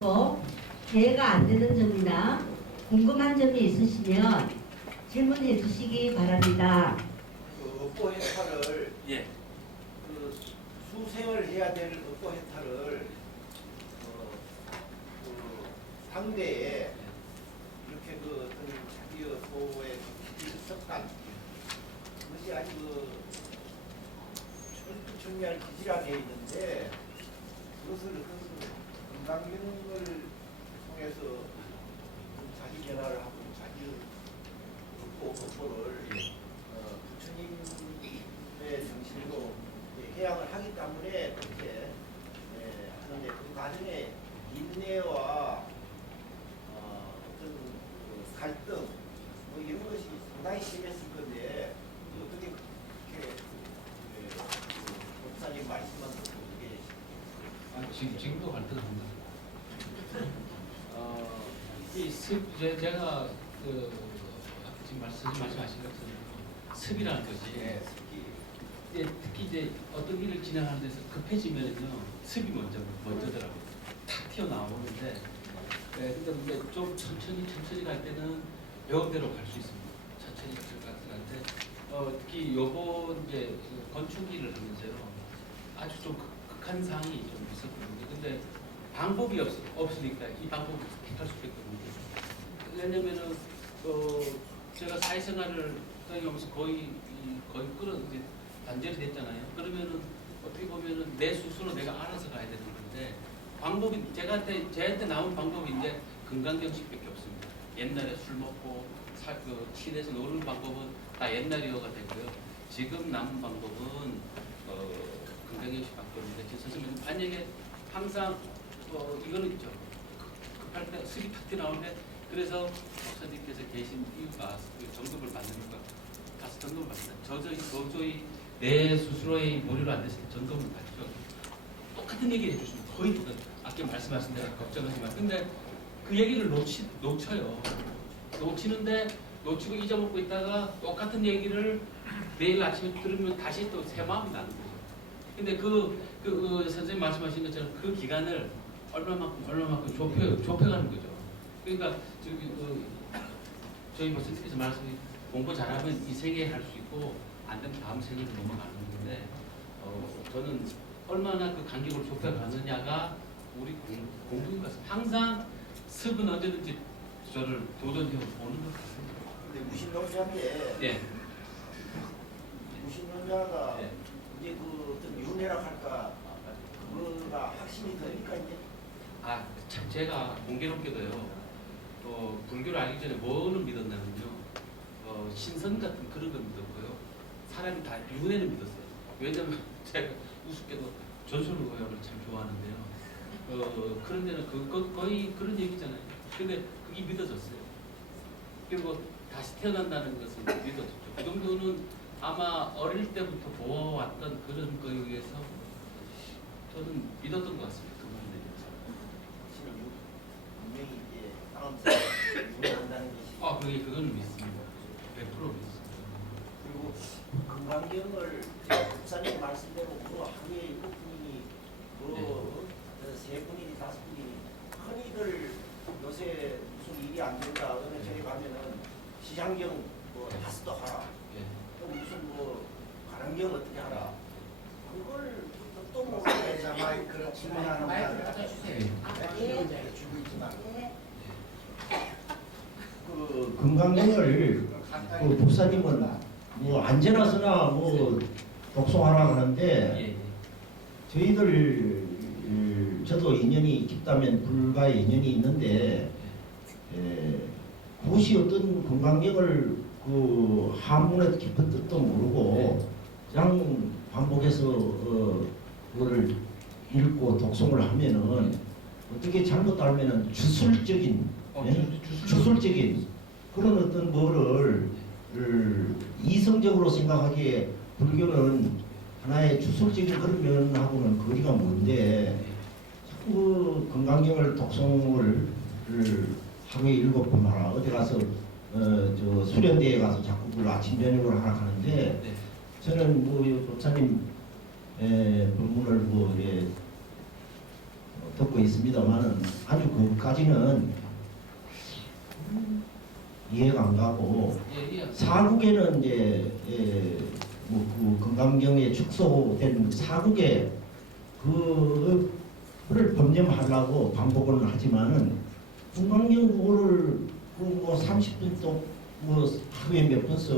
이해가 안 되는 점이나 궁금한 점이 있으시면 질문해 주시기 바랍니다. 그 업보 해탈을 예. 그 수생을 해야 될 업보 해탈을 그 상대에 이렇게 그 어떤 자기 업보의 습관 그것이 아주 철두철미하게 기질화되어 있는데 그것을 건강기능을 통해서 자기 변화를 하고 자기 업보를 부처님의 정신으로 해양을 하기 때문에 그렇게 하는데 그 과정에 인내와 어떤 그 갈등 뭐 이런 것이 상당히 심했을 건데 어떻게 그렇게 목사님 말씀만 듣고 이게 지금도 갈등합니다. 제가 지금 말씀하신 것처럼 습이라는 것이 특히 이제 어떤 일을 진행하는 데서 급해지면요 습이 먼저더라고요. 탁 튀어나오는데 근데 이제 좀 천천히 갈 때는 배운 대로 갈 수 있습니다. 천천히 갈 때 특히 요번 이제 건축일을 하면서요 아주 좀 극한 사항이 좀 있었거든요. 근데 방법이 없으니까 이 방법을 택할 수밖에 없는 거죠. 왜냐면은 제가 사회생활을 하면서 거의 이제 단절이 됐잖아요. 그러면은 어떻게 보면은 내 스스로 내가 알아서 가야 되는 건데 방법이 제한테 나온 방법이 이제 건강경식밖에 없습니다. 옛날에 술 먹고 시내에서 노는 방법은 다 옛날이어가 되고요. 지금 남은 방법은 건강경식밖에 없는데 제 선생님 만약에 항상 이거는 있죠. 급할 때 습이 탁 튀어나오는데 그래서 목사님께서 계신 이유가 점검을 받는 이유가 가서 점검을 받는다. 도저히 내 스스로의 머리로 안 됐을 때 점검을 받죠. 똑같은 얘기를 해주시면 거의 똑같아요. 아까 말씀하신 대로 걱정하지만 근데 그 얘기를 놓쳐요. 놓치고 잊어먹고 있다가 똑같은 얘기를 내일 아침에 들으면 다시 또 새 마음이 나는 거죠. 근데 선생님 말씀하신 것처럼 그 기간을 얼마만큼 좁혀가는 거죠. 그러니까 저희 목사님께서 말씀이 공부 잘하면 이 세계에 할 수 있고 안 되면 다음 세계로 넘어가는 건데 저는 얼마나 그 간격을 좁혀가느냐가 우리 공부인 것 같습니다. 항상 습은 언제든지 저를 도전해 보는 것 같습니다. 근데 무신론자인데 예. 무신론자가 예. 이제 그 어떤 윤회라 할까 그거가 확신이 되니까 이제 참 제가 공교롭게도요. 불교를 알기 전에 뭐는 믿었냐면요. 신선 같은 그런 걸 믿었고요. 사람이 다 윤회는 믿었어요. 왜냐면 제가 우습게도 전설고요를 참 좋아하는데요. 그런 데는 거의 그런 얘기잖아요. 근데 그게 믿어졌어요. 그리고 다시 태어난다는 것은 믿어졌죠. 그 정도는 아마 어릴 때부터 보아왔던 그런 거에 의해서 저는 믿었던 것 같습니다. 그 부분에 대해서. 분명히 이제 다음 세대에 운영한다는 것이 그거는 믿습니다. 100% 믿습니다. 그리고 건강경을 목사님 말씀대로 하루에 7분이니 세 분이니 5분이니 흔히들 요새 무슨 일이 안 된다 어느 저기 가면은 시장경 다스도 하라 또 무슨 관한경 어떻게 하라 그걸 또 모르게 그런 질문하는 거야. 주고 있지만 그 건강경을 그 목사님은 안전하서나 독송하라 하는데 저희들 저도 인연이 깊다면 불과의 인연이 있는데 그것이 어떤 건강경을 한문의 깊은 뜻도 모르고 그냥 반복해서 그거를 읽고 독송을 하면은 어떻게 잘못 알면은 주술적인 그런 어떤 거를 이성적으로 생각하기에 불교는 하나의 주술적인 그런 면하고는 거리가 먼데 자꾸 건강경을 독송을 하루에 7번 하라 어디 가서 수련대에 가서 자꾸 그걸 아침 저녁으로 하라 하는데 저는 목사님 법문을 듣고 있습니다만은 아주 그까지는 이해가 안 가고 예. 사국에는 이제 뭐그 금강경에 축소된 사국에 그를 범념하려고 반복을 하지만은 금강경 그거를 그뭐 30분 또뭐 하루에 몇 번씩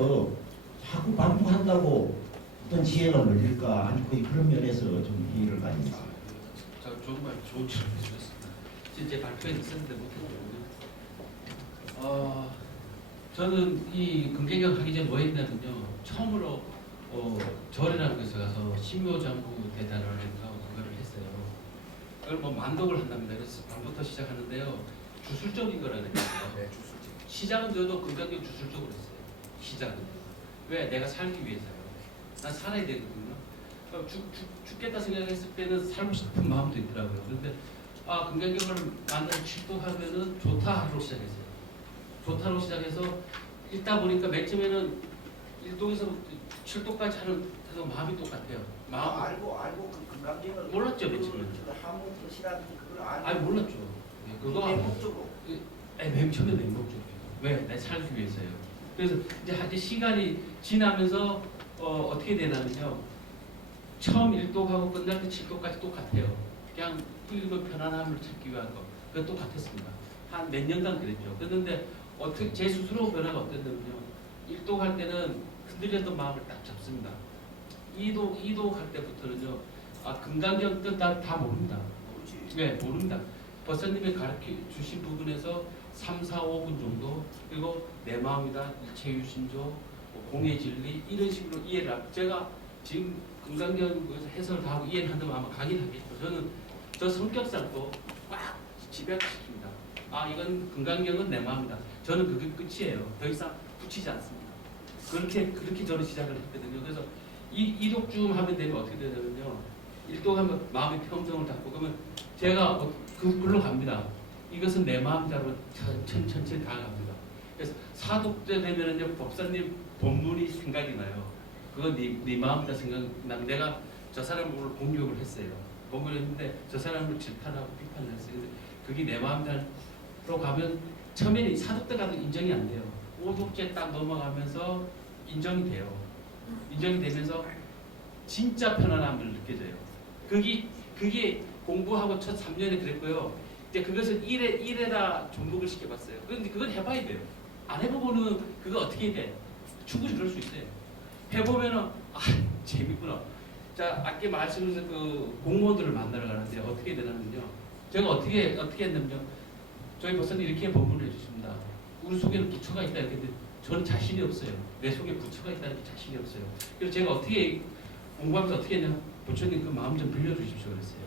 자꾸 반복한다고 어떤 지혜가 걸릴까 아니 거의 그런 면에서 좀 이해를 가집니다. 저 정말 좋은 질문 주셨습니다. 진짜 발표에는 썼는데 못했거든요. 저는 이 금강경 하기 전에 뭐 했냐면요. 처음으로 절이라는 곳에 가서 신묘장구 대단을 하고 그거를 했어요. 그걸 뭐 만독을 한답니다. 그래서 밤부터 시작하는데요. 주술적인 거라는 거예요. 네, 주술집. 시작은 저도 금강경 주술적으로 했어요. 시작은. 왜? 내가 살기 위해서요. 난 살아야 되거든요. 죽겠다 생각했을 때는 살고 싶은 마음도 있더라고요. 그런데 금강경을 만나서 취도하면은 좋다로 시작했어요. 좋다로 시작해서 읽다 보니까 맨 처음에는 1도에서 7도까지 하는 해서 마음이 똑같아요. 마음 알고 그 금강경을 몰랐죠, 맨 처음에. 그 하무 뜻이라는 그걸 알고. 아니 몰랐죠. 예, 그거 행복적으로. 맨 처음에 맹목적이에요. 왜? 내 살기 위해서요. 그래서 이제 시간이 지나면서 어떻게 되냐면요. 처음 1도하고 끝날 때 7도까지 똑같아요. 그냥 읽은 편안함을 찾기 위한 거. 그건 똑같았습니다. 한 몇 년간 그랬죠. 그런데 어떻게 제 스스로 변화가 어땠냐면요. 1도 할 때는 흔들렸던 마음을 딱 잡습니다. 2도 할 때부터는요. 금강경 뜻 다 모릅니다. 모르지. 네, 모릅니다. 버사님이 가르쳐 주신 부분에서 3, 4, 5분 정도 그리고 내 마음이다, 일체유신조, 공의 진리 이런 식으로 이해를 하고 제가 지금 금강경 해설을 다 하고 이해를 한다면 아마 강의를 하겠죠. 저는 저 성격상도 꽉 집약시킵니다. 이건 금강경은 내 마음이다. 저는 그게 끝이에요. 더 이상 붙이지 않습니다. 그렇게 저는 시작을 했거든요. 그래서 이독중 하면 되면 어떻게 되냐면요. 1도 하면 마음의 평정을 잡고 그러면 제가 그걸로 갑니다. 이것은 내 마음대로 천천히 다가갑니다. 그래서 4독 때 되면은요 법사님 본문이 생각이 나요. 그건 네 마음대로 생각나면 내가 저 사람을 공격을 했어요. 공격을 했는데 저 사람을 질타하고 비판을 했어요. 근데 그게 내 마음대로 가면 처음에는 4독 때 가도 인정이 안 돼요. 5독째 딱 넘어가면서 인정이 돼요. 인정이 되면서 진짜 편안함을 느껴져요. 그게 공부하고 첫 3년에 그랬고요. 이제 그것을 일에다 종목을 시켜봤어요. 그런데 그건 해봐야 돼요. 안 해보고는 그거 어떻게 돼? 충분히 그럴 수 있어요. 해보면은 재밌구나. 자, 아까 말씀드린 그 공무원들을 만나러 가는데 어떻게 되냐면요. 제가 어떻게 했냐면요. 저희 법사님 이렇게 법문을 해주십니다. 우리 속에는 부처가 있다 이렇게 했는데 저는 자신이 없어요. 내 속에 부처가 있다는 게 자신이 없어요. 그래서 제가 어떻게 공부하면서 어떻게 했냐면 부처님 그 마음 좀 빌려주십시오 그랬어요.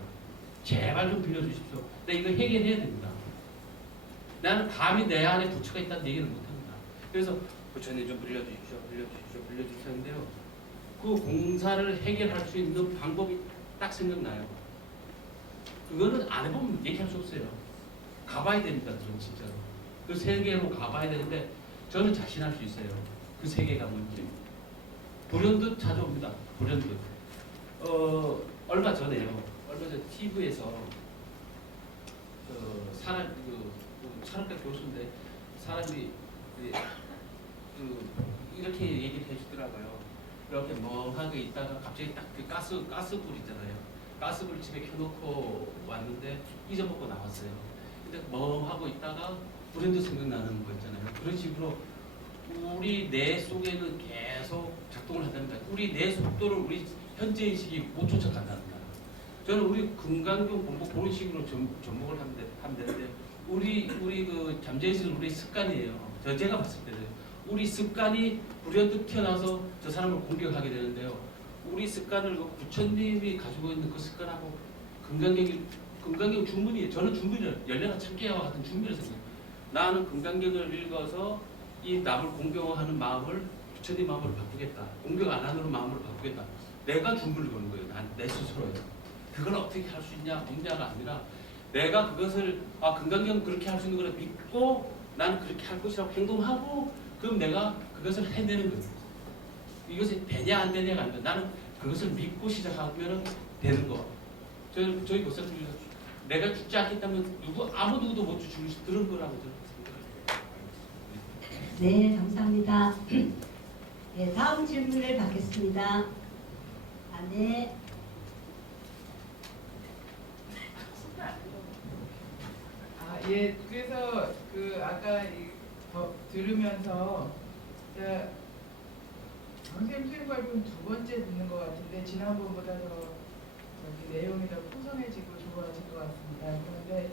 제발 좀 빌려주십시오. 나 이거 해결해야 됩니다. 나는 감히 내 안에 부처가 있다는 얘기를 못합니다. 그래서 부처님 좀 빌려주십시오. 했는데요. 그 공사를 해결할 수 있는 방법이 딱 생각나요. 그거는 안 해보면 얘기할 수 없어요. 가봐야 됩니다. 저는 진짜로. 그 세계로 가봐야 되는데 저는 자신할 수 있어요. 그 세계가 뭔지. 불현듯 찾아옵니다. 불현듯. 얼마 전에 TV에서 철학과 교수인데 사람이 이렇게 얘기를 해주더라고요. 이렇게 멍하게 있다가 갑자기 딱 그 가스불 있잖아요. 가스불 집에 켜놓고 왔는데 잊어먹고 나왔어요. 근데 멍하고 있다가 불현듯 생각나는 거 있잖아요. 그런 식으로 우리 뇌 속에는 계속 작동을 한답니다. 우리 뇌 속도를 우리 현재 인식이 못 쫓아간답니다. 저는 우리 금강경 공부 그런 식으로 접목을 하면 되는데 우리 그 잠재의식은 우리 습관이에요. 제가 봤을 때는 우리 습관이 불현듯 튀어나와서 저 사람을 공격하게 되는데요. 우리 습관을 그 부처님이 가지고 있는 그 습관하고 금강경 중문이에요. 저는 중문을 열려라 참깨와 같은 중문을 생각해요. 나는 금강경을 읽어서 이 남을 공경하는 마음을 부처님 마음으로 바꾸겠다. 공경 안 하는 마음으로 바꾸겠다. 내가 중문을 거는 거예요. 내 스스로요. 그걸 어떻게 할 수 있냐 없냐가 아니라 내가 그것을 금강경 그렇게 할 수 있는 걸 믿고 나는 그렇게 할 것이라고 행동하고 그럼 내가 그것을 해내는 거예요. 이것이 되냐 안 되냐가 아니라 나는 그것을 믿고 시작하면 되는 거. 저희 목사님께서 내가 죽지 않겠다면 아무 누구도 못 죽을 그런 거라고 저는 생각해요. 네, 감사합니다. 네, 다음 질문을 받겠습니다. 네. 예, 그래서 아까 들으면서 제가 선생님 수행 발표는 두 번째 듣는 것 같은데 지난번보다 더 내용이 더 풍성해지고 좋아진 것 같습니다. 그런데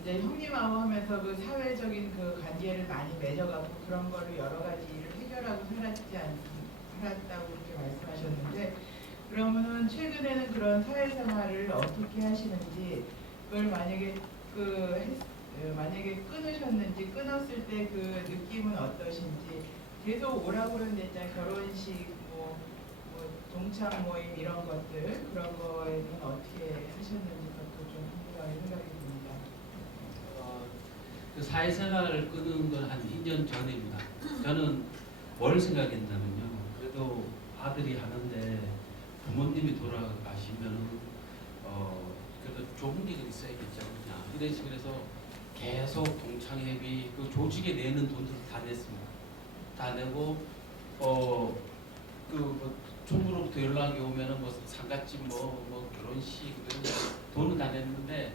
이제 형님하고 하면서 사회적인 관계를 많이 맺어가고 그런 거를 여러 가지 일을 해결하고 살았다고 이렇게 말씀하셨는데, 그러면은 최근에는 그런 사회생활을 어떻게 하시는지, 그걸 만약에 끊으셨는지, 끊었을 때 그 느낌은 어떠신지, 계속 오라고 그러는데 있잖아요. 결혼식, 동창 모임 이런 것들, 그런 거에는 어떻게 하셨는지 그것도 좀 궁금하게 생각이 듭니다. 그 사회생활을 끊은 건 한 2년 전입니다. 저는 뭘 생각했냐면요. 그래도 아들이 하는데 부모님이 돌아가시면은 그래도 좋은 게 있어야겠죠. 그냥 이런 식으로 해서 계속 동창회비 그 조직에 내는 돈들을 다 냈습니다. 다 내고 총무로부터 연락이 오면은 상갓집 결혼식 돈은 다 냈는데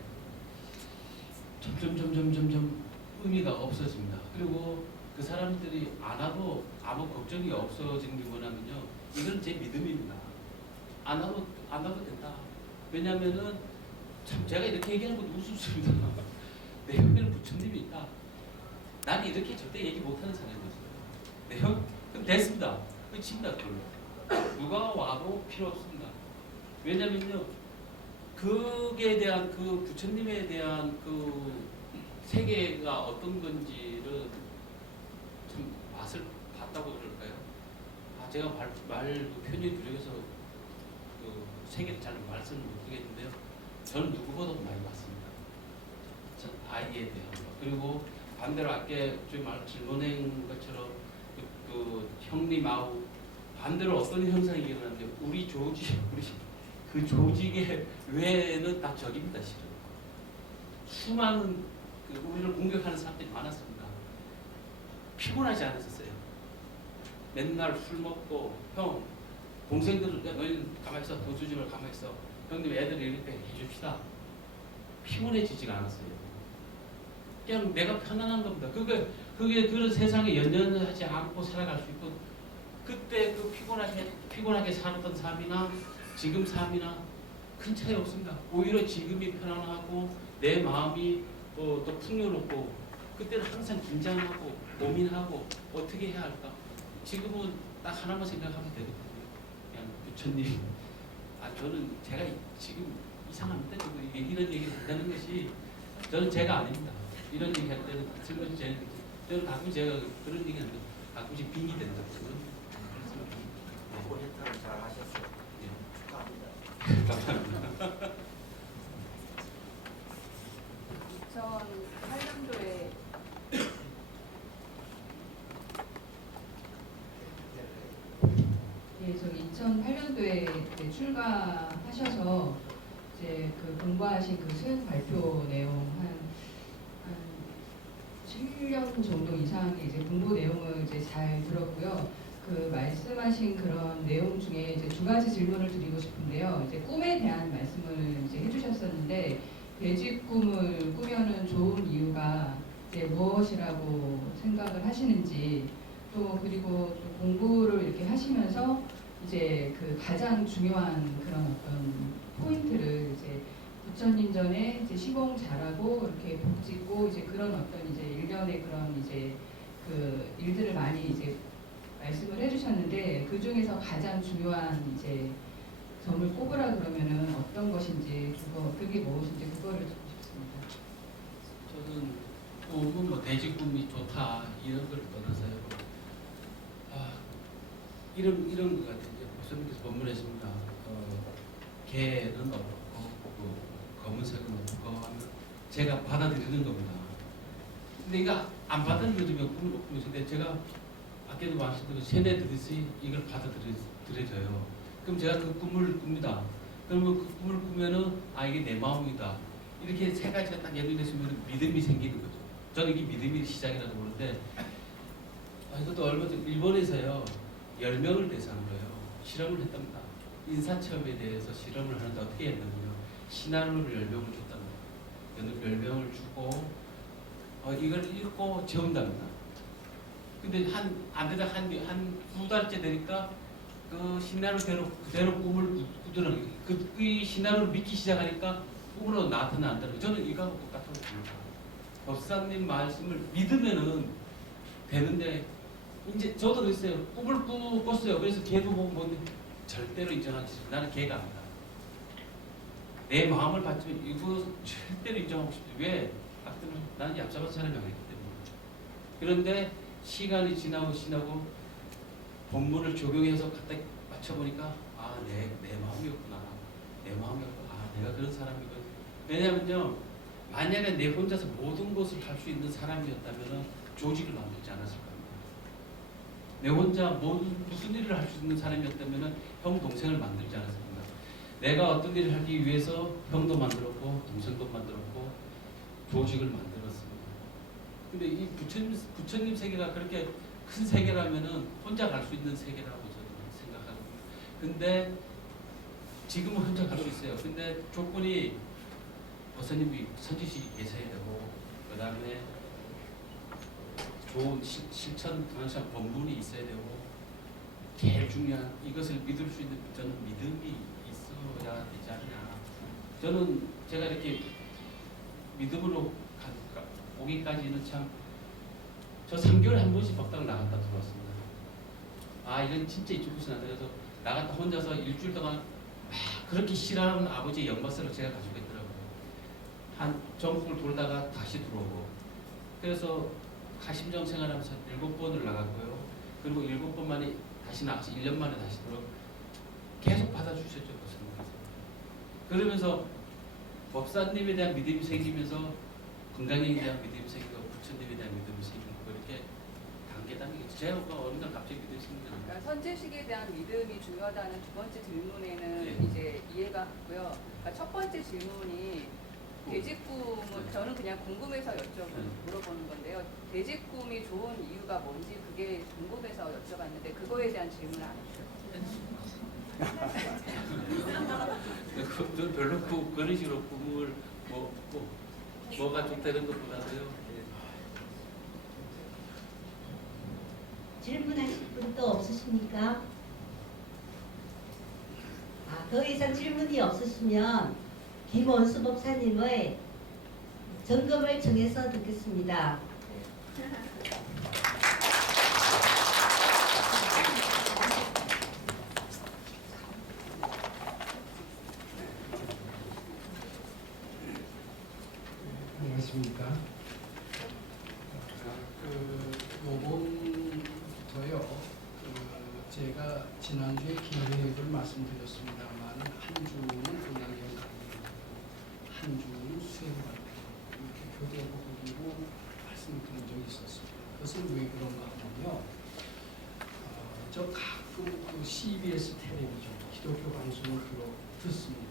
점점 의미가 없어집니다. 그리고 그 사람들이 안 와도 아무 걱정이 없어진 게 뭐냐면요. 이건 제 믿음입니다. 안 와도 된다. 왜냐면은 참 제가 이렇게 얘기하는 것도 우습습니다. 내 옆에는 부처님이 있다. 난 이렇게 절대 얘기 못하는 사람이었어요. 그럼 됐습니다. 끝입니다. 누가 와도 필요 없습니다. 왜냐면요. 그에 대한 그 부처님에 대한 그 세계가 어떤 건지를 좀 맛을 봤다고 그럴까요? 제가 말도 표현이 두려워서 그 세계를 잘 말씀을 못 드리겠는데요. 저는 누구보다도 많이 봤습니다. 전 아이에 대한 거. 그리고 반대로 아까 질문한 것처럼 형님하고 반대로 어떤 현상이 일어났는데 그 조직의 외에는 다 적입니다. 실은 수많은 우리를 공격하는 사람들이 많았습니다. 피곤하지 않았었어요. 맨날 술 먹고 형 동생들은 너희는 가만히 있어. 돈 주지 말고 가만히 있어. 형님 애들 이렇게 해줍시다. 피곤해지지가 않았어요. 그냥 내가 편안한 겁니다. 그게 그런 세상에 연연하지 않고 살아갈 수 있고, 그때 피곤하게 살았던 삶이나 지금 삶이나 큰 차이 없습니다. 오히려 지금이 편안하고 내 마음이 또 풍요롭고, 그때는 항상 긴장하고 고민하고 어떻게 해야 할까. 지금은 딱 하나만 생각하면 되거든요. 그냥 부처님. 저는 제가 지금 이상합니다. 지금 이런 얘기를 한다는 것이 저는 제가 아닙니다. 이런 얘기 할 때는 저는 가끔 제가 그런 얘기 하는데 가끔씩 빙이 된다고. 모니터를 잘 하셨어요. 축하합니다. 감사합니다. 2008년도에 저기 2008년도에 출가하셔서 이제 공부하신 수행 발표 내용 한 7년 정도 이상의 공부 내용을 잘 들었고요. 말씀하신 그런 내용 중에 두 가지 질문을 드리고 싶은데요. 꿈에 대한 말씀을 해주셨었는데, 돼지 꿈을 꾸면은 좋은 이유가 무엇이라고 생각을 하시는지, 그리고 공부를 이렇게 하시면서 가장 중요한 그런 어떤 포인트를 부처님 전에 시공 잘하고 이렇게 복 짓고 그런 어떤 일련의 그런 일들을 많이 말씀을 해주셨는데, 그 중에서 가장 중요한 점을 꼽으라 그러면은 어떤 것인지, 그게 무엇인지 그거를 듣고 싶습니다. 저는 꿈은 돼지 꿈이 좋다 이런 걸 떠나서요. 이런 것 같아요. 목사님께서 법문했습니다. 개는 어떻고 검은색은 어떻고 하면 제가 받아들이는 겁니다. 근데 이거 안 받아들여지면 꿈을 못 꾸는데, 제가 아까도 말씀드린 세뇌 드듯이 이걸 받아들여져요. 그럼 제가 그 꿈을 꿉니다. 그러면 그 꿈을 꾸면은 아 이게 내 마음이다. 이렇게 세 가지가 딱 연결됐으면 믿음이 생기는 거죠. 저는 이게 믿음이 시작이라고 보는데 이것도 얼마 전 일본에서요 10명을 대상으로 해요 실험을 했답니다. 인사체험에 대해서 실험을 하는데 어떻게 했냐면요 시나리오를 10명을 줬답니다. 10명을 주고 이걸 읽고 재운답니다. 근데 안 되다 한 두 달째 되니까 그 시나리오대로 그대로 꿈을 꾸더라는 거예요. 그 시나리오를 믿기 시작하니까 꿈으로 나타난다는 거예요. 저는 이거하고 똑같다고 봅니다. 법사님 말씀을 믿으면은 되는데 이제 저도 그랬어요. 꿈을 꿨어요. 그래서 걔도 보면 절대로 인정하기 싫어. 나는 걔가 아니다. 내 마음을 받지만 이거 절대로 인정하고 싶지. 왜? 나는 얍삽한 사람이 아니기 때문에. 그런데 시간이 지나고 본문을 적용해서 갖다 맞춰보니까 아, 내 마음이었구나. 내 마음이었구나. 아, 내가 그런 사람이거든. 왜냐면요. 만약에 내 혼자서 모든 것을 할 수 있는 사람이었다면 조직을 만들지 않았을 겁니다. 내 혼자 무슨 일을 할 수 있는 사람이었다면 형, 동생을 만들지 않았을 겁니다. 내가 어떤 일을 하기 위해서 형도 만들었고 동생도 만들었고 조직을 만들었습니다. 근데 이 부처님 세계가 그렇게 큰 세계라면은 혼자 갈 수 있는 세계라고 저는 생각하거든요. 근데 지금은 혼자 갈 수 있어요. 근데 조건이 보사님이 선지식이 계셔야 되고 그 다음에 좋은 실천 방향 본문이 있어야 되고 제일 중요한 이것을 믿을 수 있는 저는 믿음이 있어야 되지 않냐. 저는 제가 이렇게 믿음으로 오기까지는 참 저 3개월에 한 번씩 법당 나갔다 들어왔습니다. 아 이건 진짜 이쪽에서 나다. 그래서 나갔다 혼자서 일주일 동안 막 그렇게 싫어하는 아버지의 연마스를 제가 가지고 있더라고요. 한 전국을 돌다가 다시 들어오고 그래서 가심정 생활하면서 7번을 나갔고요. 그리고 7번 만에 다시 나가서 1년 만에 다시 들어오고 계속 받아주셨죠. 그러면서 법사님에 대한 믿음이 생기면서 건강에 대한 믿음이 생기고 부처님에 대한 믿음이 생기고 이렇게 단계단계 제가 어느 날 갑자기 믿음이 생기잖아요. 그러니까 선지식에 대한 믿음이 중요하다는 두 번째 질문에는 네. 이제 이해가 갔고요. 그러니까 첫 번째 질문이 돼지꿈은 저는 그냥 궁금해서 물어보는 건데요. 돼지꿈이 좋은 이유가 뭔지 그게 궁금해서 여쭤봤는데 그거에 대한 질문을 안 해주셨어요. 저는 별로 그런 식으로 꿈을 뭐가 좋다는 것보다도요. 질문하실 분도 없으십니까? 더 이상 질문이 없으시면 김원수 법사님의 점검을 정해서 듣겠습니다. 안녕하십니까. 요번부터요. 제가 지난주에 기획을 말씀드렸습니다만 한 주는 은행형 강의고 한 주는 수행 강의 이렇게 교대복으로 말씀드린 적이 있었습니다. 그것은 왜 그런가 하면요. 저 가끔 그 CBS 텔레비전 기독교 방송을 듣습니다.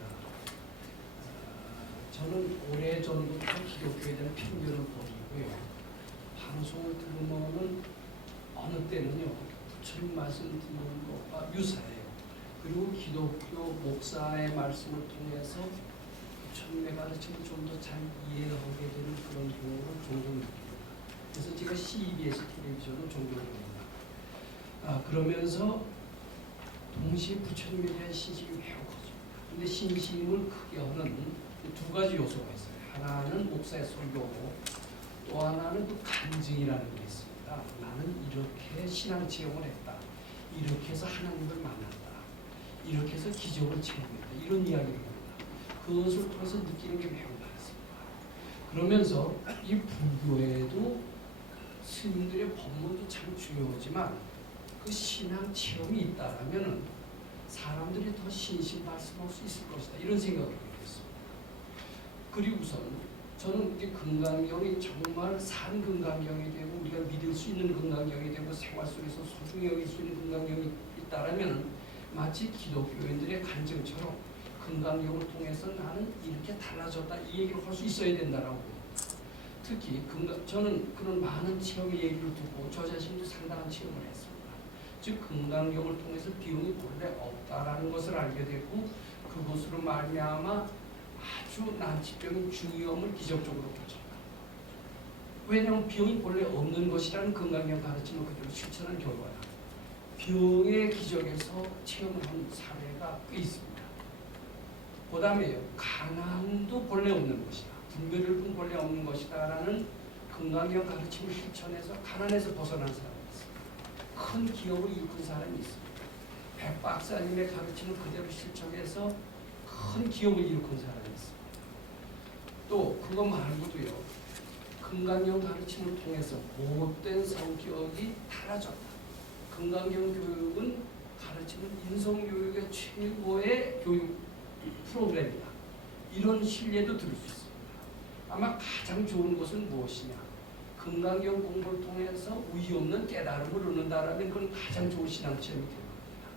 저는 오래전부터 기독교에 대한 편견을 버리고요. 방송을 들으면은 어느 때는요. 부처님 말씀 듣는 것과 유사해요. 그리고 기독교 목사의 말씀을 통해서 부처님의 가르침을 좀 더 잘 이해하게 되는 그런 경우를 종종 느낍니다. 그래서 제가 CBS 텔레비전을 종종 봅니다. 그러면서 동시에 부처님에 대한 신심이 매우 커집니다. 근데 신심을 크게 하는 두 가지 요소가 있어요. 하나는 목사의 설교고 또 하나는 그 간증이라는 게 있습니다. 나는 이렇게 신앙 체험을 했다. 이렇게 해서 하나님을 만났다. 이렇게 해서 기적을 체험했다. 이런 이야기를 합니다. 그것을 통해서 느끼는 게 매우 많습니다. 그러면서 이 불교에도 스님들의 법문도 참 중요하지만 그 신앙 체험이 있다라면 사람들이 더 신심 발심할 수 있을 것이다. 이런 생각을 했습니다. 그리고선 저는 이제 금강경이 정말 산 금강경이 되고 우리가 믿을 수 있는 금강경이 되고 생활 속에서 소중히 여길 수 있는 금강경이 있다라면 마치 기독교인들의 간증처럼 그 건강경을 통해서 나는 이렇게 달라졌다 이 얘기를 할 수 있어야 된다라고 봅니다. 특히 저는 그런 많은 체험의 얘기를 듣고 저 자신도 상당한 체험을 했습니다. 즉 건강경을 통해서 비용이 본래 없다라는 것을 알게 됐고 그것으로 말미암아 아주 난치병의 중요함을 기적적으로 깨달았다. 왜냐하면 비용이 본래 없는 것이라는 건강경 가르침을 그대로 실천한 결과다. 병의 기적에서 체험을 한 사례가 꽤 있습니다. 그 다음에 가난도 본래 없는 것이다. 분별은 본래 없는 것이다라는 건강경 가르침을 실천해서 가난에서 벗어난 사람이 있습니다. 큰 기업을 일군 사람이 있습니다. 백 박사님의 가르침을 그대로 실천해서 큰 기업을 일군 사람이 있습니다. 또 그거 말고도요. 건강경 가르침을 통해서 못된 성격이 달아졌다. 건강경 교육은 가르치는 인성교육의 최고의 교육 프로그램이다. 이런 신뢰도 들을 수 있습니다. 아마 가장 좋은 것은 무엇이냐? 건강경 공부를 통해서 의의 없는 깨달음을 얻는다라는 그런 가장 좋은 신앙체험이 되는 겁니다.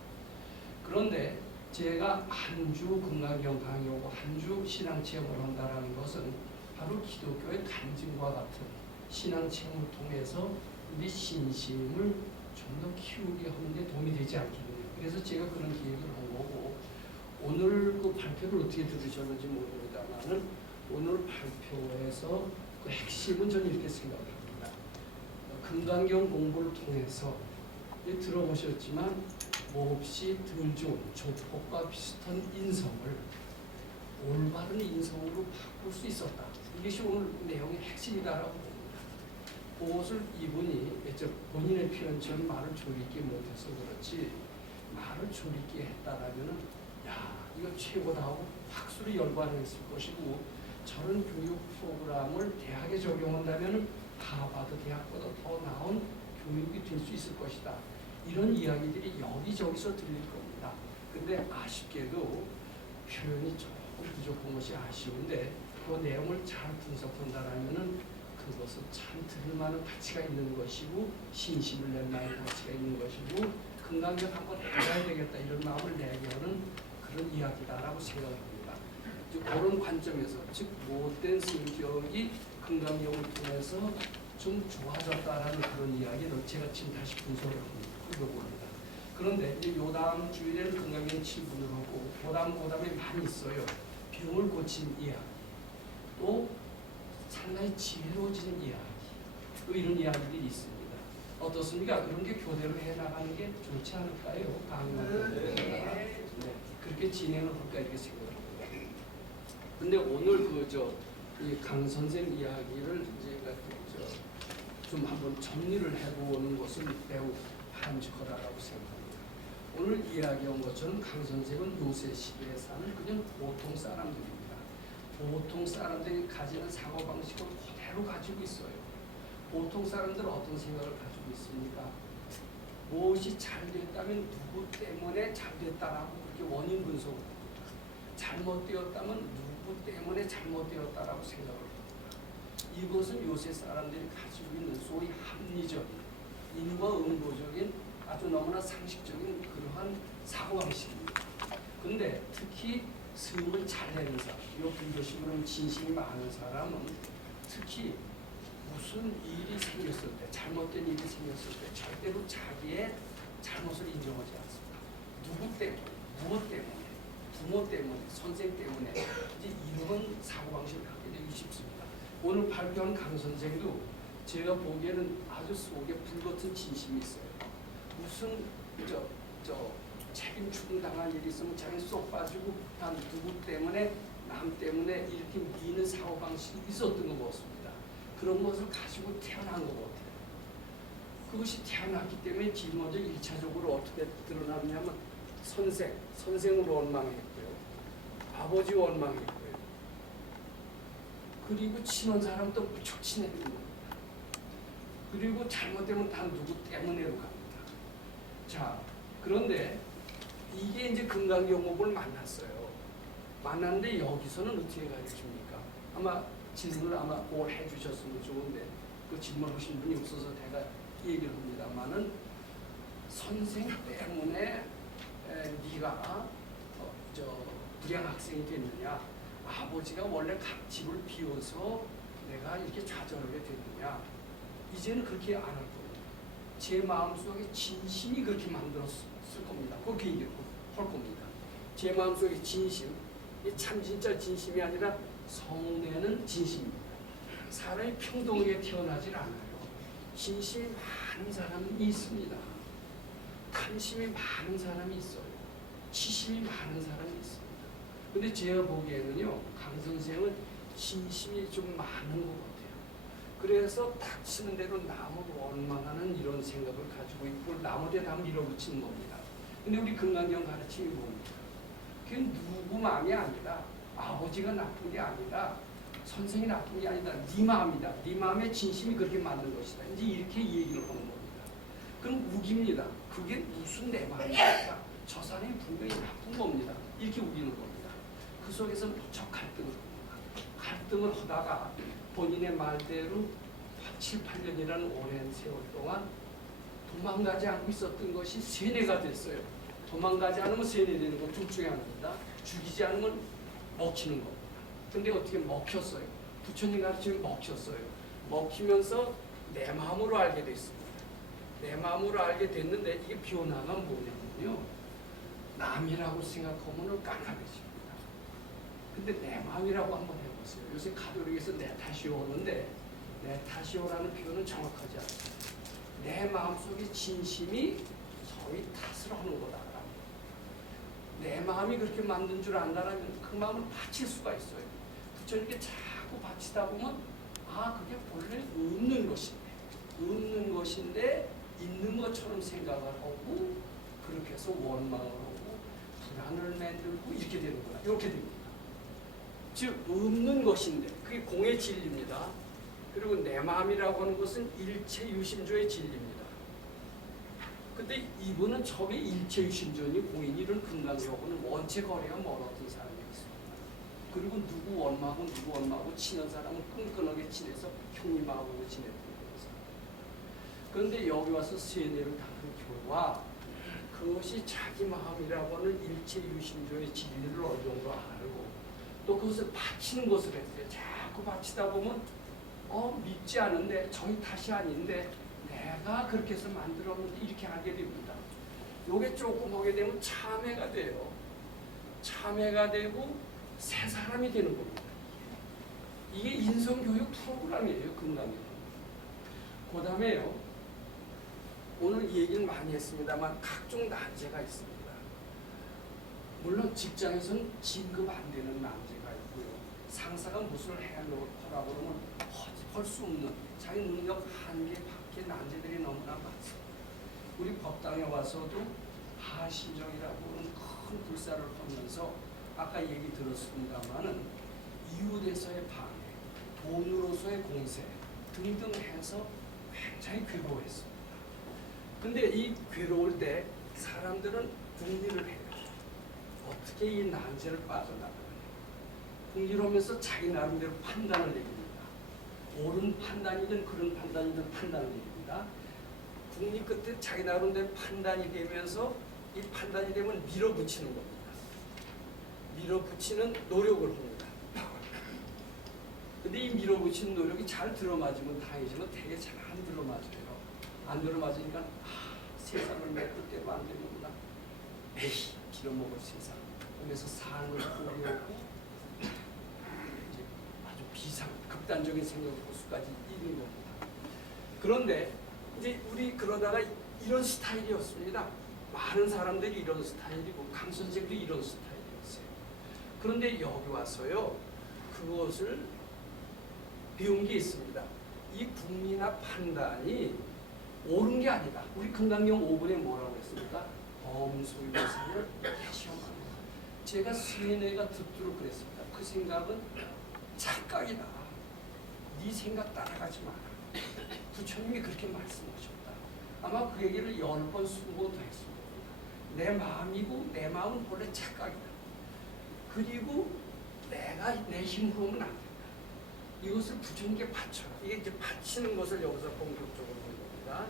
그런데 제가 한 주 건강경 강의하고 한 주 신앙체험을 한다라는 것은 바로 기독교의 간증과 같은 신앙체험을 통해서 우리 신심을 좀 더 키우게 하는 데 도움이 되지 않겠느냐. 그래서 제가 그런 기획을 한 거고 오늘 그 발표를 어떻게 들으셨는지 모릅니다만은 오늘 발표에서 그 핵심은 저는 이렇게 생각합니다. 건강경 공부를 통해서 들어보셨지만 몹시 덜 좋은 조폭과 비슷한 인성을 올바른 인성으로 바꿀 수 있었다. 이것이 오늘 내용의 핵심이다라고 봅니다. 그것을 이분이 본인의 표현처럼 말을 조리게 못해서 그렇지 말을 조리게 했다라면은 야 이거 최고다 하고 박수로 열광했을 것이고 저런 교육 프로그램을 대학에 적용한다면은 하버드 대학보다 더 나은 교육이 될 수 있을 것이다. 이런 이야기들이 여기저기서 들릴 겁니다. 근데 아쉽게도 표현이 조금 부족한 것이 아쉬운데 그 내용을 잘 분석한다라면은 그것은 참 들을 만한 가치가 있는 것이고 신심을 낼 만한 가치가 있는 것이고 건강경 한번 해봐야 되겠다 이런 마음을 내게 하는 그런 이야기다라고 생각합니다. 그런 관점에서 즉 못된 성격이 건강경을 통해서 좀 좋아졌다라는 그런 이야기를 제가 지금 다시 분석을 해봅니다. 그런데 이제 요 다음 주일에는 건강경 7분을 하고 그 다음에 많이 있어요. 병을 고친 이야기 또 상당히 지혜로워지는 이야기 또 이런 이야기들이 있습니다. 어떻습니까? 그런 게 교대로 해나가는 게 좋지 않을까요? 강의만 네. 그렇게 진행을 할까 이렇게 생각합니다. 근데 오늘 이 강 선생 이야기를 제가 좀 한번 정리를 해보는 것은 매우 바람직하다고 생각합니다. 오늘 이야기한 것처럼 강 선생은 요새 시대에 사는 그냥 보통 사람들입니다. 보통 사람들이 가지는 사고방식을 그대로 가지고 있어요. 보통 사람들은 어떤 생각을 가지고 있습니까? 무엇이 잘 됐다면 누구 때문에 잘 됐다라고 그렇게 원인 분석을 합니다. 잘못되었다면 누구 때문에 잘못되었다라고 생각을 합니다. 이것은 요새 사람들이 가지고 있는 소위 합리적인 인과 응보적인 아주 너무나 상식적인 그러한 사고방식입니다. 그런데 특히 승을 잘 내는 사람, 요 불교식으로는 진심이 많은 사람은 특히 무슨 일이 생겼을 때, 잘못된 일이 생겼을 때 절대로 자기의 잘못을 인정하지 않습니다. 누구 때문에, 무엇 때문에, 부모 때문에, 선생 때문에 이제 이런 사고방식을 갖게 되기 쉽습니다. 오늘 발표한 강 선생도 제가 보기에는 아주 속에 불같은 진심이 있어요. 무슨 책임 추궁당한 일이 있으면 자기 쏙 빠지고 난 누구 때문에 남 때문에 이렇게 미는 사고방식이 있었던 것 같습니다. 그런 것을 가지고 태어난 것 같아요. 그것이 태어났기 때문에 제일 먼저 1차적으로 어떻게 드러나느냐면 선생으로 원망했고요. 아버지 원망했고요. 그리고 친한 사람도 무척 친해집니다. 그리고 잘못되면 다 누구 때문에로 갑니다. 자, 그런데 이게 이제 건강경업을 만났어요. 만났는데 여기서는 어떻게 가르칩니까? 아마 질문을 뭘 해주셨으면 좋은데 그 질문하신 분이 없어서 제가 얘기를 합니다만은 선생 때문에 네가 불량 학생이 됐느냐? 아버지가 원래 집을 비워서 내가 이렇게 좌절하게 됐느냐? 이제는 그렇게 안 할 겁니다. 제 마음속에 진심이 그렇게 만들었을 겁니다. 그렇게 얘기할 겁니다. 제 마음속에 진심, 이 참 진짜 진심이 아니라 성내는 진심입니다. 사람이 평등하게 태어나질 않아요. 진심이 많은 사람이 있습니다. 탐심이 많은 사람이 있어요. 치심이 많은 사람이 있습니다. 근데 제가 보기에는요, 강 선생은 진심이 좀 많은 것 같아요. 그래서 닥치는 대로 남을 원망하는 이런 생각을 가지고 있고 남에게 다 밀어붙이는 겁니다. 근데 우리 금강경 가르침이 뭡니까? 그게 누구 마음이 아니라 아버지가 나쁜 게 아니라 선생이 나쁜 게 아니다. 네 마음이다. 네 마음의 진심이 그렇게 맞는 것이다. 이제 이렇게 얘기를 하는 겁니다. 그럼 우깁니다. 그게 무슨 내 마음입니까? 저 사람이 분명히 나쁜 겁니다. 이렇게 우기는 겁니다. 그 속에서 무척 갈등을 합니다. 갈등을 하다가 본인의 말대로 7, 8년이라는 오랜 세월 동안 도망가지 않고 있었던 것이 세뇌가 됐어요. 도망가지 않으면 세뇌되는 거 둘 중에 하나입니다. 죽이지 않으면 먹히는 겁니다. 근데 어떻게 먹혔어요? 부처님 가르치면 먹혔어요. 먹히면서 내 마음으로 알게 됐습니다. 내 마음으로 알게 됐는데 이게 변화가 뭐냐면요. 남이라고 생각하면 깡깡해집니다. 근데 내 마음이라고 한번 해보세요. 요새 가톨릭에서 내 탓이오 하는데 내 탓이오라는 표현은 정확하지 않습니다. 내 마음속의 진심이 저희 탓을 하는 거다. 내 마음이 그렇게 만든 줄 안다라면 그 마음을 바칠 수가 있어요. 부처님께 자꾸 바치다 보면 아 그게 본래 없는 것인데 있는 것처럼 생각을 하고 그렇게 해서 원망을 하고 불안을 만들고 이렇게 되는구나. 이렇게 됩니다. 즉 없는 것인데 그게 공의 진리입니다. 그리고 내 마음이라고 하는 것은 일체 유심조의 진리입니다. 근데 이분은 처음에 일체 유심조니 공인 이런 금강경하고는 원체 거리가 멀었던 사람이 있습니다. 그리고 누구 원망하고 친한 사람은 끈끈하게 친해서 형님하고 지냈던 거죠. 그런데 여기 와서 세뇌를 당한 교와 그것이 자기 마음이라고 하는 일체 유심조의 진리를 어느 정도 알고 또 그것을 바치는 것을 했어요. 자꾸 바치다 보면 믿지 않은데 저희 탓이 아닌데 내가 그렇게 해서 만들었는데 이렇게 알게 됩니다. 요게 조금 하게 되면 참회가 돼요. 참회가 되고 새 사람이 되는 겁니다. 이게 인성교육 프로그램이에요. 금강경. 그 다음에요. 오늘 이 얘기를 많이 했습니다만 각종 난제가 있습니다. 물론 직장에서는 진급 안 되는 난제가 있고요. 상사가 무엇을 해놓으라고 그러면 할 수 없는 자기 능력 한계 밖에 난제들이 너무나 많습니다. 우리 법당에 와서도 하신정이라고 하는 큰 불사를 하면서 아까 얘기 들었습니다마는 이웃에서의 방해, 돈으로서의 공세 등등 해서 굉장히 괴로워했습니다. 근데 이 괴로울 때 사람들은 궁리를 해요. 어떻게 이 난제를 빠져나가느냐. 궁리를 하면서 자기 나름대로 판단을 내립니다. 옳은 판단이든 그런 판단이든 판단을 내립니다. 궁리 끝에 자기 나름대로 판단이 되면서 이 판단이 되면 밀어붙이는 겁니다. 밀어붙이는 노력을 합니다. 근데 이 밀어붙이는 노력이 잘 들어맞으면 다행이지만 되게 잘 안 들어맞아요. 안 들어맞으니까 세상을 내 뜻대로 안 되는구나. 에이 빌어먹을 세상 하면서 삶을 포기하고 이제 아주 극단적인 생각 호수까지 이르는 겁니다. 그런데 이제 우리 그러다가 이런 스타일이었습니다. 많은 사람들이 이런 스타일이고 강 선생도 이런 스타일이었어요. 그런데 여기 와서요 그것을 배운 게 있습니다. 이 궁리나 판단이 옳은 게 아니다. 우리 금강경 5분에 뭐라고 했습니까? 범소유생을 시험하는 것. 제가 세뇌가 듣도록 그랬습니다. 그 생각은 착각이다. 네 생각 따라가지 마라. 부처님이 그렇게 말씀하셨다. 아마 그 얘기를 10번, 20번 더 했습니다. 내 마음이고 내 마음은 본래 착각이다. 그리고 내가 내 힘으로 하면 안 된다. 이것을 부처님께 바쳐라. 이게 이제 바치는 것을 여기서 본격적으로 하는 겁니다.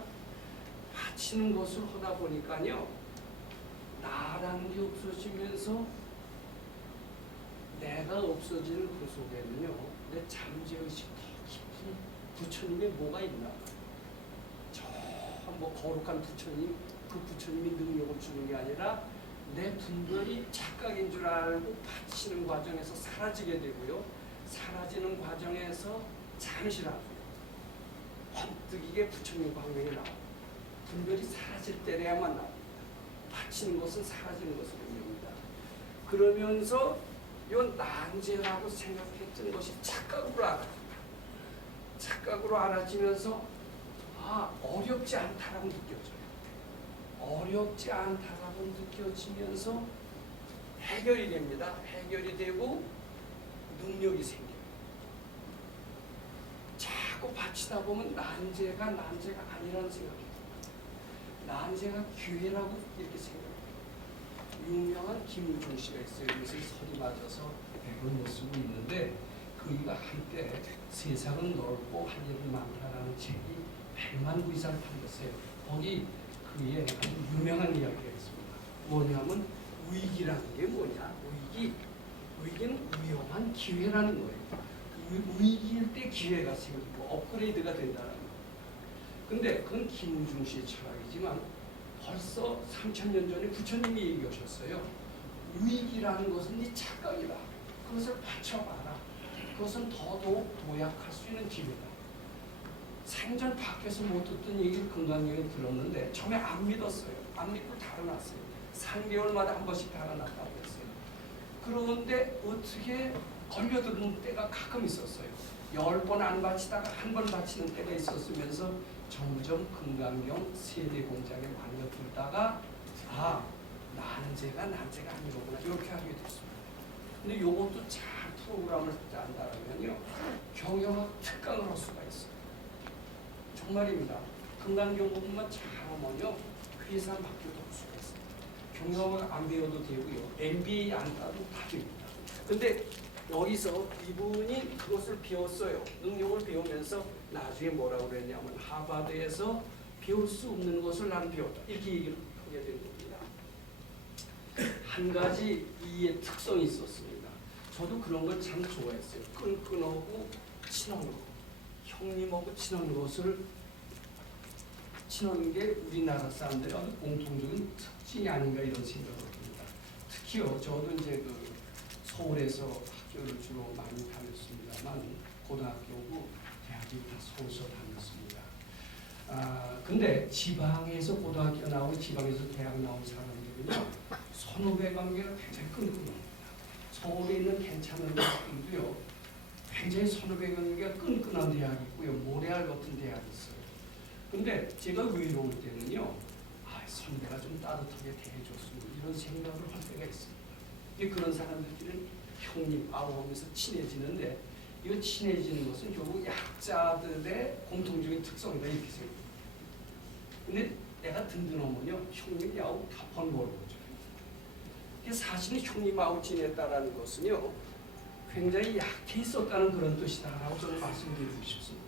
바치는 것을 하다 보니까요. 나라는 게 없어지면서 내가 없어지는 그 속에는요, 내 잠재의식 더 깊은 부처님의 뭐가 있나? 저 뭐 거룩한 부처님, 그 부처님이 능력을 주는 게 아니라 내 분별이 착각인 줄 알고 바치는 과정에서 사라지게 되고요. 사라지는 과정에서 잠시라도 번뜩이게 부처님 광명이 나옵니다. 분별이 사라질 때래야만 나옵니다. 바치는 것은 사라지는 것을 의미합니다. 그러면서 이 난제라고 생각했던 것이 착각으로 알아집니다. 착각으로 알아지면서 어렵지 않다라고 느껴져요. 어렵지 않다라고 느껴지면서 해결이 됩니다. 해결이 되고 능력이 생겨요. 자꾸 바치다 보면 난제가 아니라는 생각이 들어요. 난제가 기회라고 이렇게 생각해요. 유명한 김우중 씨가 있어요. 요새 설이 맞아서 백을 못 쓰고 있는데 그이가 한때 세상은 넓고 할 일은 많다라는 책이 100만 부 이상 팔렸어요. 거기 그의 아주 유명한 이야기가 있습니다. 뭐냐면 위기라는 게 뭐냐? 위기는 위험한 기회라는 거예요. 위기일 때 기회가 생기고 업그레이드가 된다는 거예요. 근데 그건 김우중 씨의 철학이지만 벌써 3000년 전에 부처님이 얘기하셨어요. 위기라는 것은 네 착각이다. 그것을 받쳐봐라. 그것은 더더욱 도약할 수 있는 기회다. 생전 밖에서 못 듣던 얘기를 건강하게 들었는데 처음에 안 믿었어요. 안 믿고 달아났어요. 3개월마다 한 번씩 달아났다고 했어요. 그런데 어떻게 걸려드는 때가 가끔 있었어요. 10번 안 바치다가 한 번 바치는 때가 있었으면서 점점 금강경 세대 공장에 말려들다가 난제가 아니로구나 이렇게 하게 됐습니다. 근데 이것도 잘 프로그램을 짠다면요 경영학 특강을 할 수가 있어요. 정말입니다. 금강경 부분만 잘하면요 회사 맡겨도 할 수가 있어요. 경영학을 안 배워도 되고요. MBA 안 따도 다 됩니다. 근데 여기서 이분이 그것을 배웠어요. 능력을 배우면서 나중에 뭐라고 그랬냐면 하버드에서 배울 수 없는 것을 난 배웠다. 이렇게 얘기를 하게 된 겁니다. 한 가지 이의 특성이 있었습니다. 저도 그런 걸 참 좋아했어요. 끈끈하고 친한 거. 형님하고 친한 게 우리나라 사람들의 아주 공통적인 특징이 아닌가 이런 생각을 합니다. 특히요, 저도 이제 서울에서 학교를 주로 많이 다녔습니다만 고등학교고 대학이 다 서울서 다녔습니다. 근데 지방에서 고등학교 나오고 지방에서 대학 나온 사람들은요 선후배 관계가 굉장히 끈끈합니다. 서울에 있는 괜찮은 대학들도요 굉장히 선후배 관계가 끈끈한 대학이 있고요 모래알 같은 대학이 있어요. 근데 제가 외로울 때는요 선배가 좀 따뜻하게 대해줬으면 이런 생각을 할 때가 있습니다. 그런 사람들끼리는 형님 하면서 친해지는데 이 친해지는 것은 결국 약자들의 공통적인 특성이다 이렇게 생각합니다. 근데 내가 든든하면요 형님하고 다 번거로워져요. 사실은 형님하고 지냈다라는 것은요 굉장히 약해 있었다는 그런 뜻이다라고 저는 말씀드리고 싶습니다.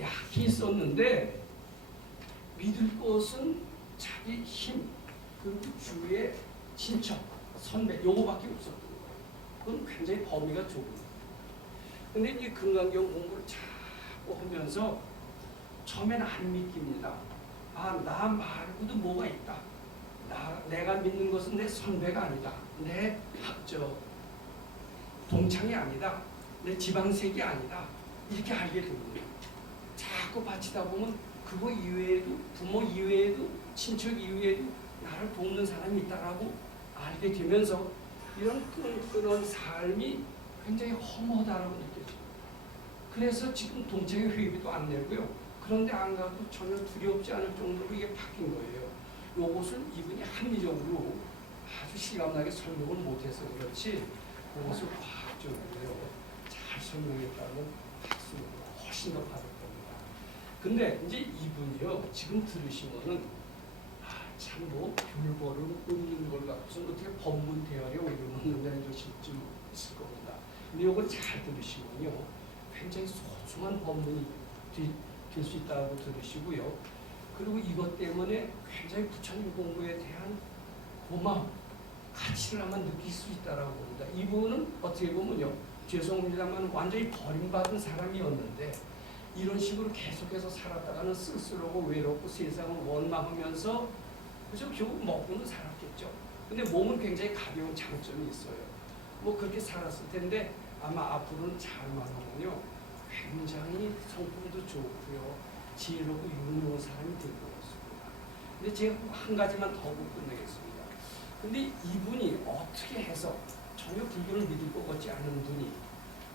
약해 있었는데 믿을 것은 자기 힘 그리고 주위의 친척 선배 요거밖에 없었던 거예요. 그건 굉장히 범위가 좁은 거예요. 근데 이 금강경 공부를 자꾸 하면서 처음에는 안 믿깁니다. 나 말고도 뭐가 있다. 내가 믿는 것은 내 선배가 아니다. 내 동창이 아니다. 내 지방색이 아니다. 이렇게 알게 됩니다. 자꾸 바치다 보면 그거 이외에도 부모 이외에도 친척 이외에도 나를 돕는 사람이 있다라고 알게 되면서 이런 끈끈한 삶이 굉장히 허무하다라고 느껴져요. 그래서 지금 동창회 회비도 안 내고요. 그런데 안 가도 전혀 두렵지 않을 정도로 이게 바뀐 거예요. 요것을 이분이 합리적으로 아주 실감나게 설명을 못해서 그렇지 그것을 과학적으로 잘 설명했다면 박수를 훨씬 더 받을 겁니다. 근데 이제 이분이요 지금 들으시면은 참 별거를 없는 걸 갖고서 어떻게 법문 대화에 올려놓는다 이러실 수 있을 겁니다. 근데 이걸 잘 들으시면요 굉장히 소중한 법문이 될 수 있다고 들으시고요. 그리고 이것 때문에 굉장히 부처님 공부에 대한 고마움 가치를 아마 느낄 수 있다라고 봅니다. 이분은 어떻게 보면요, 죄송합니다만 완전히 버림받은 사람이었는데 이런 식으로 계속해서 살았다가는 쓸쓸하고 외롭고 세상을 원망하면서 그저 결국 먹고는 살았겠죠. 근데 몸은 굉장히 가벼운 장점이 있어요. 뭐 그렇게 살았을 텐데 아마 앞으로는 잘만 하면요 굉장히 성품도 좋고요 지혜롭고 유능한 사람이 될 것 같습니다. 근데 제가 한 가지만 더 보고 끝내겠습니다. 근데 이분이 어떻게 해서 전혀 불교를 믿을 것 같지 않은 분이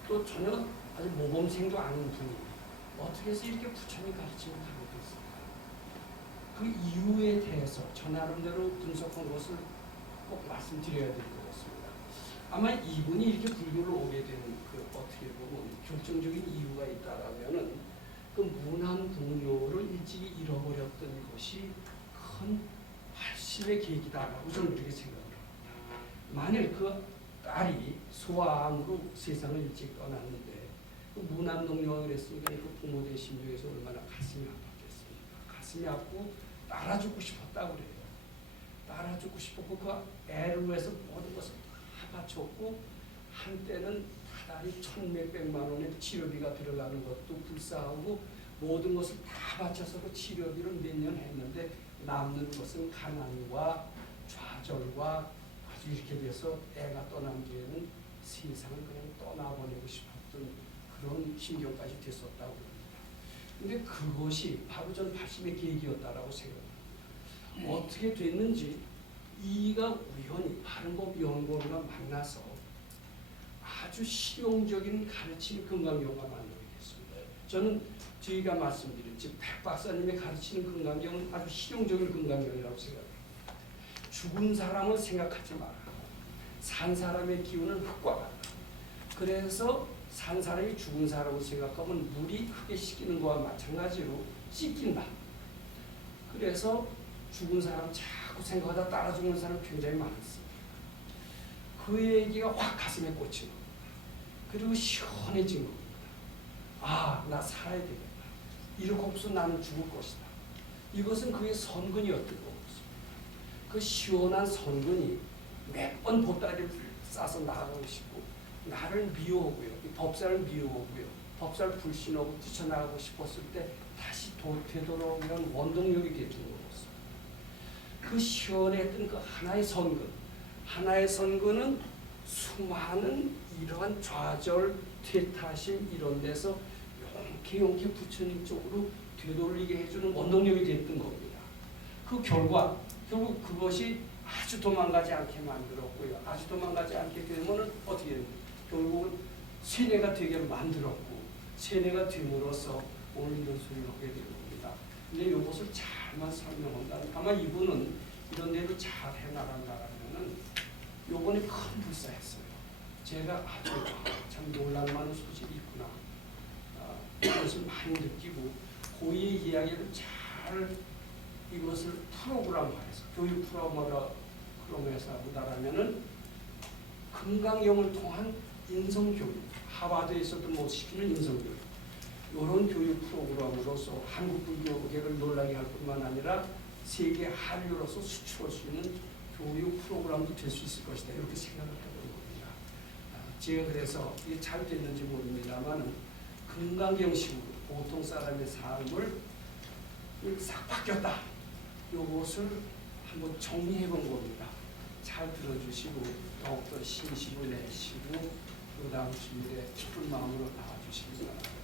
또 전혀 아주 모범생도 아닌 분이 어떻게 해서 이렇게 부처님 가르침을 가게 됐을까요? 그 이유에 대해서 저 나름대로 분석한 것을 꼭 말씀드려야 될 것 같습니다. 아마 이분이 이렇게 불교를 오게 된 그 어떻게 보면 결정적인 이유가 있다라면은 그 무난 동료를 일찍이 잃어버렸던 것이 큰 발심의 계기다라고 저는 그렇게 생각을 합니다. 만일 그 딸이 소아암으로 세상을 일찍 떠났는데 그 무난 동료가 그랬으니까 그 부모의 심정에서 얼마나 가슴이 아팠겠습니까? 가슴이 아프고 따라 죽고 싶었다고 그래요. 따라 죽고 싶었고 그 애를 위해서 모든 것을 다 바쳤고 한때는 다달이 1,100만 원의 치료비가 들어가는 것도 불쌍하고 모든 것을 다 바쳐서 그 치료비를 몇 년 했는데 남는 것은 가난과 좌절과 아주 이렇게 돼서 애가 떠난 뒤에는 세상을 그냥 떠나보내고 싶었던 그런 심경까지 됐었다고 합니다. 근데 그것이 바로 전 발심의 계기였다라고 생각합니다. 어떻게 됐는지 이가 우연히 바른법연구원과 만나서 아주 실용적인 가르치는 금강경과 만나게 됐습니다. 저는 저희가 말씀드렸지 백 박사님의 가르치는 금강경은 아주 실용적인 금강경이라고 생각합니다. 죽은 사람을 생각하지 마라. 산 사람의 기운은 흙과 같다. 그래서 산 사람이 죽은 사람을 생각하면 물이 크게 씻기는 것과 마찬가지로 씻긴다. 그래서 죽은 사람 자꾸 생각하다 따라 죽는 사람 굉장히 많습니다. 그 얘기가 확 가슴에 꽂힌 겁니다. 그리고 시원해진 겁니다. 아, 나 살아야 되겠다. 이러고 없어 나는 죽을 것이다. 이것은 그의 선근이었던 것입니다. 그 시원한 선근이 몇 번 보따리를 싸서 나가고 싶고 나를 미워하고요. 이 법사를 미워하고요. 법사를 불신하고 뛰쳐나가고 싶었을 때 다시 되돌아오는 원동력이 됐던 것입니다. 그 시원했던 그 하나의 선근은 수많은 이러한 좌절, 퇴타심 이런 데서 용케 부처님 쪽으로 되돌리게 해주는 원동력이 됐던 겁니다. 그 결국 그것이 아주 도망가지 않게 만들었고요. 아주 도망가지 않게 되면은 어떻게 됩니까? 결국은 세뇌가 되게 만들었고 세뇌가 됨으로써 오늘 이런 소리를 하게 되는 겁니다. 근데 이것을 잘만 설명한다면 아마 이분은 이런 데를 잘 해나간다면은 요번에 큰 불사했어요. 제가 아주 참 놀랄만한 소질이 있구나. 이것을 많이 느끼고 고유의 이야기를 잘 이것을 프로그램화해서 교육 프로그램에서 하다라면은 금강경을 통한 인성교육, 하버드에서도 못 시키는 인성교육 이런 교육 프로그램으로서 한국 불교계를 놀라게 할 뿐만 아니라 세계 한류로서 수출할 수 있는 교육 프로그램도 될 수 있을 것이다 이렇게 생각을 해보는 겁니다. 제가 그래서 이게 잘 됐는지 모릅니다만 금강경식으로 보통 사람의 삶을 싹 바뀌었다. 이것을 한번 정리해 본 겁니다. 잘 들어주시고 더욱더 신심을 내시고 그 다음 주일에 기쁜 마음으로 나와주시기 바랍니다.